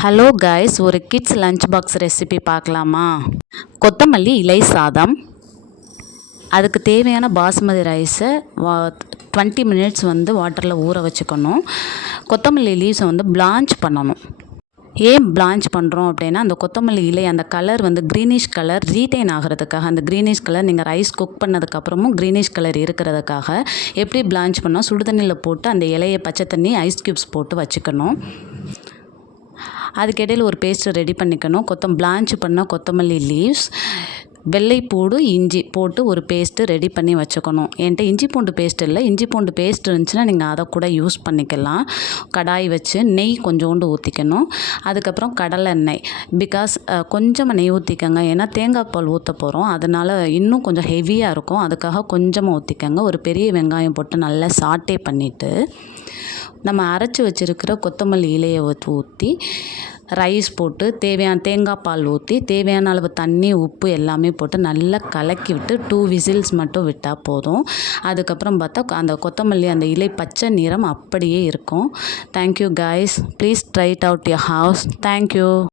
Hello guys, ஒரு kids lunch box recipe பார்க்கலாமா? கொத்தமல்லி இலை சாதம். அதுக்கு தேவையான பாசுமதி ரைஸை 20 மினிட்ஸ் வாட்டரில் ஊற வச்சுக்கணும். கொத்தமல்லி லீவ்ஸை பிளான்ச் பண்ணணும். ஏன் பிளான்ச் பண்ணுறோம் அப்படின்னா, அந்த கொத்தமல்லி இலை அந்த கலர் க்ரீனிஷ் கலர் ரீட்டைன் ஆகிறதுக்காக, அந்த க்ரீனிஷ் கலர் நீங்கள் ரைஸ் குக் பண்ணதுக்கப்புறமும் க்ரீனிஷ் கலர் இருக்கிறதுக்காக. எப்படி பிளான்ச் பண்ணால், சுடுதண்ணியில் போட்டு அந்த இலையை பச்சை தண்ணி ஐஸ் க்யூப்ஸ் போட்டு வச்சுக்கணும். அதுக்கிடையில் ஒரு பேஸ்ட்டு ரெடி பண்ணிக்கணும். பிளான்ச் பண்ண கொத்தமல்லி லீவ்ஸ், வெள்ளைப்பூடு, இஞ்சி போட்டு ஒரு பேஸ்ட்டு ரெடி பண்ணி வச்சுக்கணும். என்கிட்ட இஞ்சி பூண்டு பேஸ்ட் இல்லை. இஞ்சி பூண்டு பேஸ்ட் இருந்துச்சுன்னா நீங்கள் அதை கூட யூஸ் பண்ணிக்கலாம். கடாய் வச்சு நெய் கொஞ்சோண்டு ஊற்றிக்கணும். அதுக்கப்புறம் கடலெண்ணெய், பிகாஸ் கொஞ்சமாக நெய் ஊற்றிக்கங்க. ஏன்னா தேங்காய் பால் ஊற்ற போகிறோம், அதனால் இன்னும் கொஞ்சம் ஹெவியாக இருக்கும். அதுக்காக கொஞ்சமாக ஊற்றிக்கங்க. ஒரு பெரிய வெங்காயம் போட்டு நல்லா சாட்டே பண்ணிவிட்டு, நம்ம அரைச்சி வச்சுருக்கிற கொத்தமல்லி இலையை ஊற்றி, ரைஸ் போட்டு, தேங்காய் பால் ஊற்றி, தேவையான அளவு தண்ணி, உப்பு எல்லாமே போட்டு நல்லா கலக்கி விட்டு 2 விசில்ஸ் மட்டும் விட்டால் போதும். அதுக்கப்புறம் பார்த்தா அந்த கொத்தமல்லி அந்த இலை பச்சை நிறம் அப்படியே இருக்கும். Thank you guys, please try it out your house. Thank you.